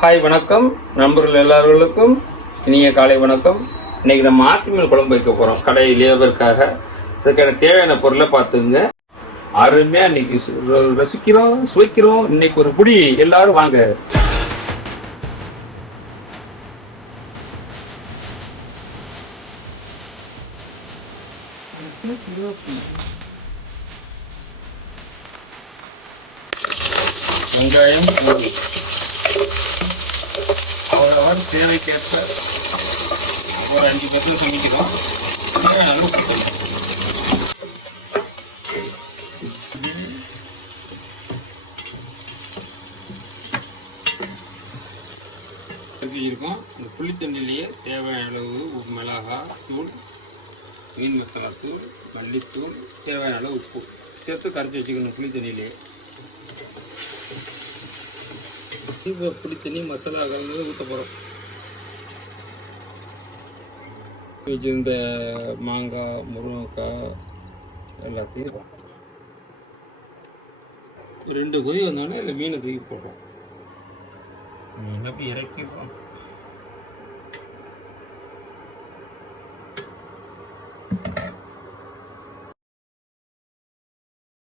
Hi வணக்கம். நண்பர்கள் எல்லார்களுக்கும் இனிய காலை வணக்கம். இன்னைக்கு நம்ம ஆட்டு மீன் குழம்பு வைக்க போறோம். கடை லேபருக்காக இதுக்கான தேவையான பொருளை பார்த்துங்க. அருமையா இன்னைக்கு ர- ரசிக்கிறோம் சுவைக்கிறோம். இன்னைக்கு ஒரு புடி. எல்லாரும் வாங்க. வெங்காயம் பூண்டு தேவைக்கேற்ப ஒரு அஞ்சு பேர்த்து சமைக்கிறோம் தேவையான அளவு தண்ணி. இருக்கும். அந்த புளி தேவையான அளவு உப்பு மிளகா தூள் மீன் மசாலா தூள் மல்லித்தூள் தேவையான அளவு உப்பு. சேர்த்து கரைச்சி வச்சுக்கணும் புளி தண்ணியிலேயே. சீவை புளி தண்ணி மசாலா கலந்து ஊற்ற போகிறோம் இந்த மாங்காய் முருங்கைக்காய் எல்லாத்தையும் ரெண்டு கொதி வந்தோடனே இல்லை மீனை தூக்கி போடுறோம். மீனை இறக்கிப்போம்